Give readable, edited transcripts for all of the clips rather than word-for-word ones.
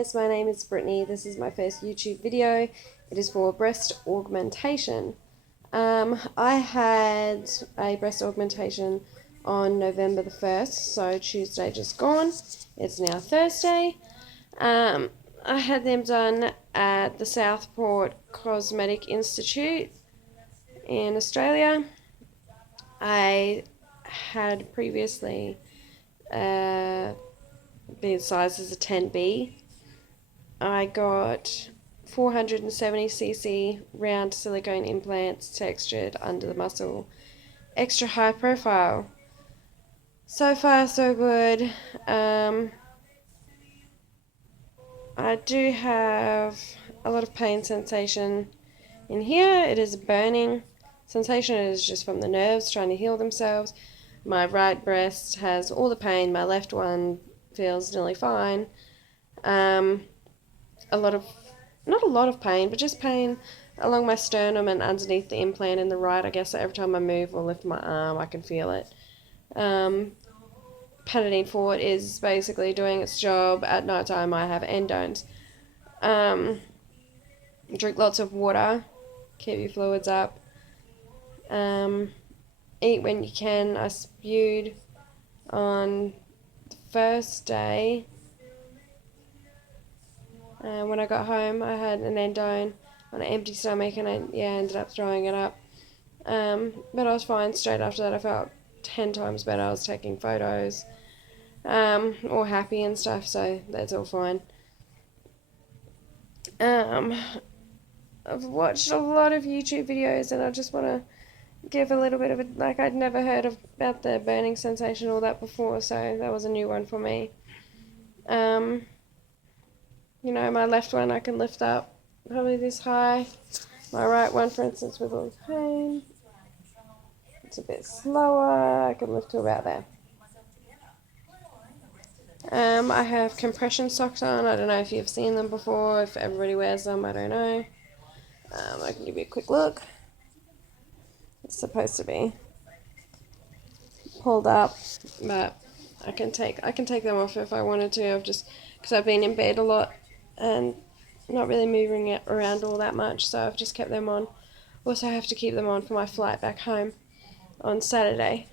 guys, my name is Brittany. This is my first YouTube video. It is for breast augmentation. I had a breast augmentation on November the 1st, so Tuesday just gone. It's now Thursday. I had them done at the Southport Cosmetic Institute in Australia. I had previously been sized as a 10B. I got 470cc round silicone implants textured under the muscle. Extra high profile. So far so good. I do have a lot of pain sensation in here. It is a burning sensation. It is just from the nerves trying to heal themselves. My right breast has all the pain. My left one feels nearly fine. Not a lot of pain, but just pain along my sternum and underneath the implant in the right. I guess every time I move or lift my arm, I can feel it. Panadeine Fort is basically doing its job. At night time, I have endones. Drink lots of water, keep your fluids up. Eat when you can. I spewed on the first day. When I got home, I had an endone on an empty stomach, and I ended up throwing it up. But I was fine. Straight after that, I felt 10 times better. I was taking photos, all happy and stuff, so that's all fine. I've watched a lot of YouTube videos, and I just want to give a little bit of I'd never heard about the burning sensation or that before, so that was a new one for me. You know, my left one I can lift up probably this high. My right one, for instance, with all the pain, it's a bit slower. I can lift to about there. I have compression socks on. I don't know if you've seen them before, if everybody wears them, I don't know. I can give you a quick look. It's supposed to be pulled up, but I can take them off if I wanted to. Because I've been in bed a lot and not really moving it around all that much, so I've just kept them on. Also, I have to keep them on for my flight back home on Saturday.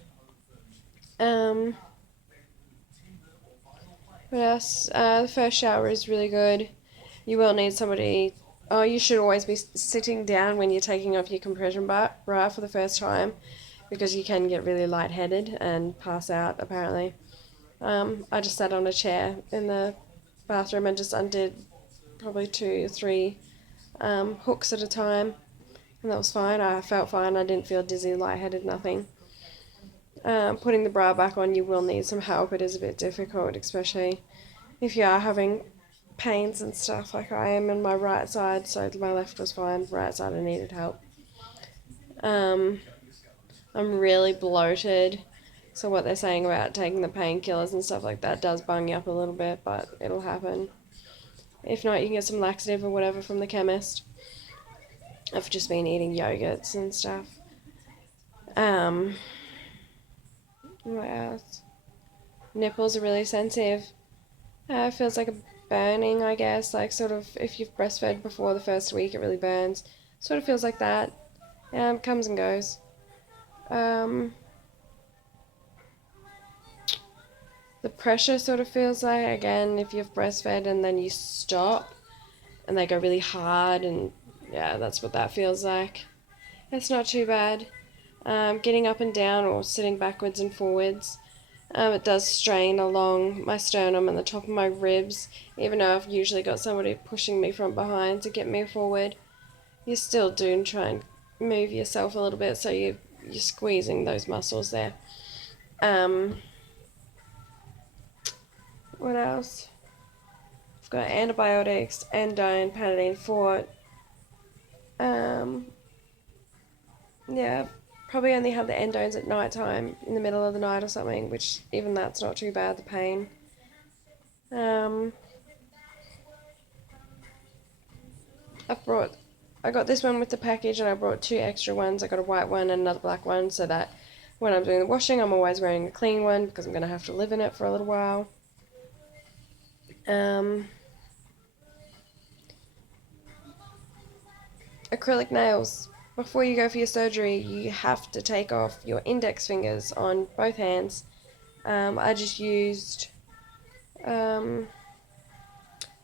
What else? The first shower is really good. You will need somebody. Oh, you should always be sitting down when you're taking off your compression bra for the first time, because you can get really lightheaded and pass out, apparently. I just sat on a chair in the bathroom and just undid probably 2 or 3 hooks at a time, and that was fine. I felt fine. I didn't feel dizzy, lightheaded, nothing. Putting the bra back on, you will need some help. It is a bit difficult, especially if you are having pains and stuff like I am in my right side, so my left was fine. Right side I needed help. I'm really bloated, so what they're saying about taking the painkillers and stuff like that does bung you up a little bit, but it'll happen. If not, you can get some laxative or whatever from the chemist. I've just been eating yogurts and stuff. What else? Nipples are really sensitive. It feels like a burning, I guess, like sort of if you've breastfed before the first week, it really burns. Sort of feels like that. Comes and goes. The pressure sort of feels like, again, if you've breastfed and then you stop and they go really hard, and yeah, that's what that feels like. It's not too bad. Getting up and down or sitting backwards and forwards, it does strain along my sternum and the top of my ribs. Even though I've usually got somebody pushing me from behind to get me forward, you still do try and move yourself a little bit, so you're squeezing those muscles there. What else? I've got antibiotics, endone, Panadeine Fort. Yeah, probably only have the endones at night time, in the middle of the night or something, which even that's not too bad, the pain. I got this one with the package, and I brought 2 extra ones. I got a white one and another black one, so that when I'm doing the washing, I'm always wearing the clean one, because I'm going to have to live in it for a little while. acrylic nails. Before you go for your surgery, you have to take off your index fingers on both hands. I just used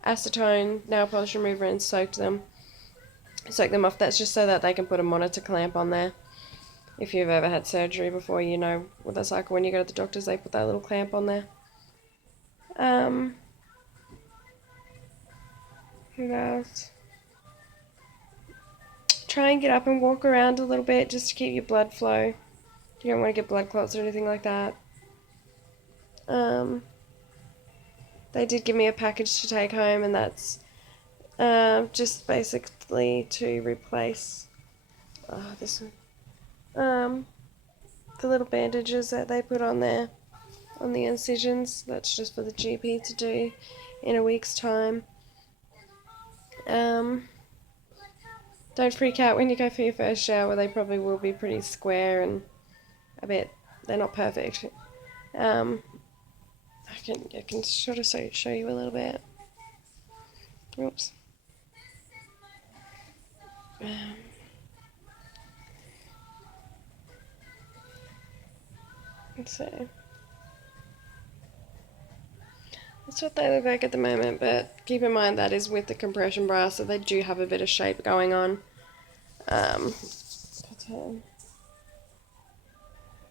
acetone nail polish remover and soaked them off. That's just so that they can put a monitor clamp on there. If you've ever had surgery before, you know what that's like. When you go to the doctors, they put that little clamp on there. What else? Try and get up and walk around a little bit just to keep your blood flow. You don't want to get blood clots or anything like that. They did give me a package to take home, and that's just basically to replace the little bandages that they put on there on the incisions. That's just for the GP to do in a week's time. Don't freak out when you go for your first shower. They probably will be pretty square and a bit, they're not perfect. I can sort of show you a little bit. Oops. So that's what they look like at the moment, but keep in mind that is with the compression bra, so they do have a bit of shape going on. I'm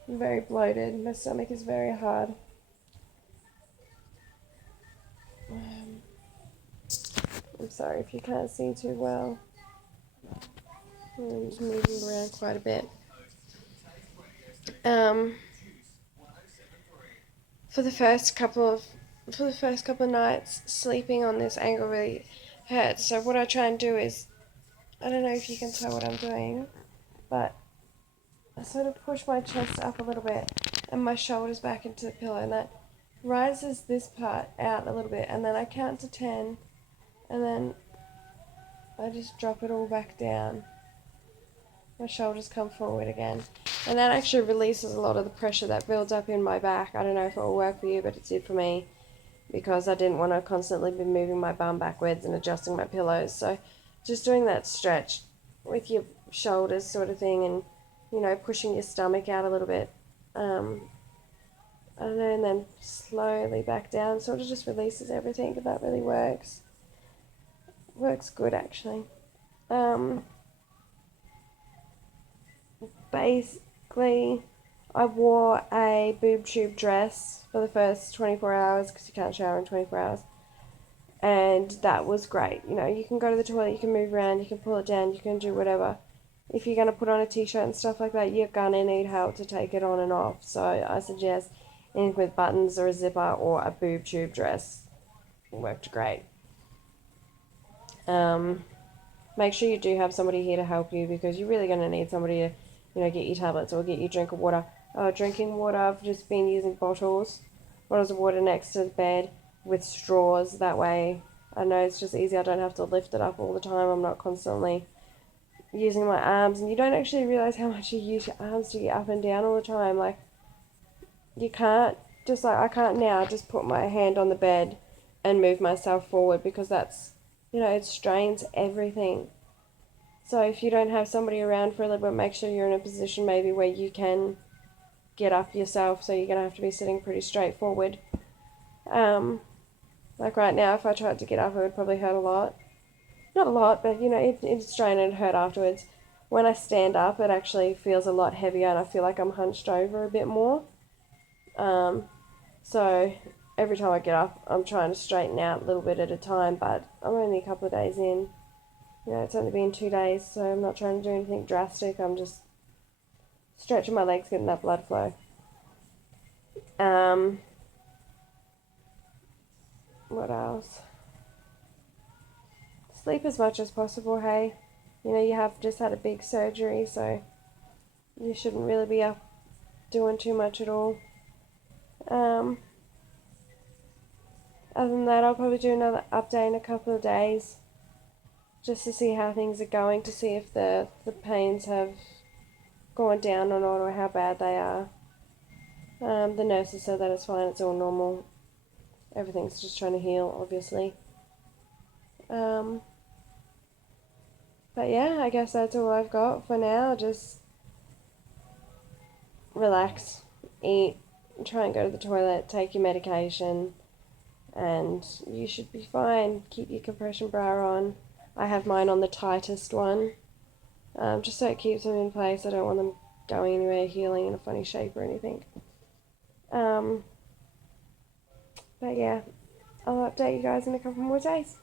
very bloated. My stomach is very hard. I'm sorry if you can't see too well. I'm just moving around quite a bit. For the first couple of nights, sleeping on this angle really hurts. So what I try and do is, I don't know if you can tell what I'm doing, but I sort of push my chest up a little bit and my shoulders back into the pillow, and that rises this part out a little bit, and then I count to 10, and then I just drop it all back down. My shoulders come forward again, and that actually releases a lot of the pressure that builds up in my back. I don't know if it will work for you, but it did for me, because I didn't want to constantly be moving my bum backwards and adjusting my pillows. So just doing that stretch with your shoulders sort of thing, and pushing your stomach out a little bit, I don't know, and then slowly back down, sort of just releases everything. But that really works good actually. Basically, I wore a boob tube dress for the first 24 hours because you can't shower in 24 hours. And that was great. You can go to the toilet, you can move around, you can pull it down, you can do whatever. If you're going to put on a t-shirt and stuff like that, you're going to need help to take it on and off. So I suggest anything with buttons or a zipper or a boob tube dress. It worked great. Make sure you do have somebody here to help you, because you're really going to need somebody to get your tablets or get you drink of water. Drinking water, I've just been using bottles of water next to the bed with straws. That way, I know it's just easy. I don't have to lift it up all the time. I'm not constantly using my arms, and you don't actually realize how much you use your arms to get up and down all the time. Like, you can't, just like I can't now just put my hand on the bed and move myself forward, because that's, it strains everything. So if you don't have somebody around for a little bit, make sure you're in a position maybe where you can get up yourself. So you're going to have to be sitting pretty straight forward. Like right now, if I tried to get up, it would probably hurt a lot. Not a lot, but it'd strain and hurt afterwards. When I stand up, it actually feels a lot heavier, and I feel like I'm hunched over a bit more. So every time I get up, I'm trying to straighten out a little bit at a time, but I'm only a couple of days in. It's only been 2 days, so I'm not trying to do anything drastic. I'm just stretching my legs, getting that blood flow. What else? Sleep as much as possible, hey? You have just had a big surgery, so you shouldn't really be up doing too much at all. Other than that, I'll probably do another update in a couple of days, just to see how things are going, to see if the pains have gone down or not, or how bad they are. The nurses said that it's fine, it's all normal. Everything's just trying to heal, obviously. But yeah, I guess that's all I've got for now. Just relax, eat, try and go to the toilet, take your medication, and you should be fine. Keep your compression bra on. I have mine on the tightest one, just so it keeps them in place. I don't want them going anywhere, healing in a funny shape or anything. Um, but yeah, I'll update you guys in a couple more days.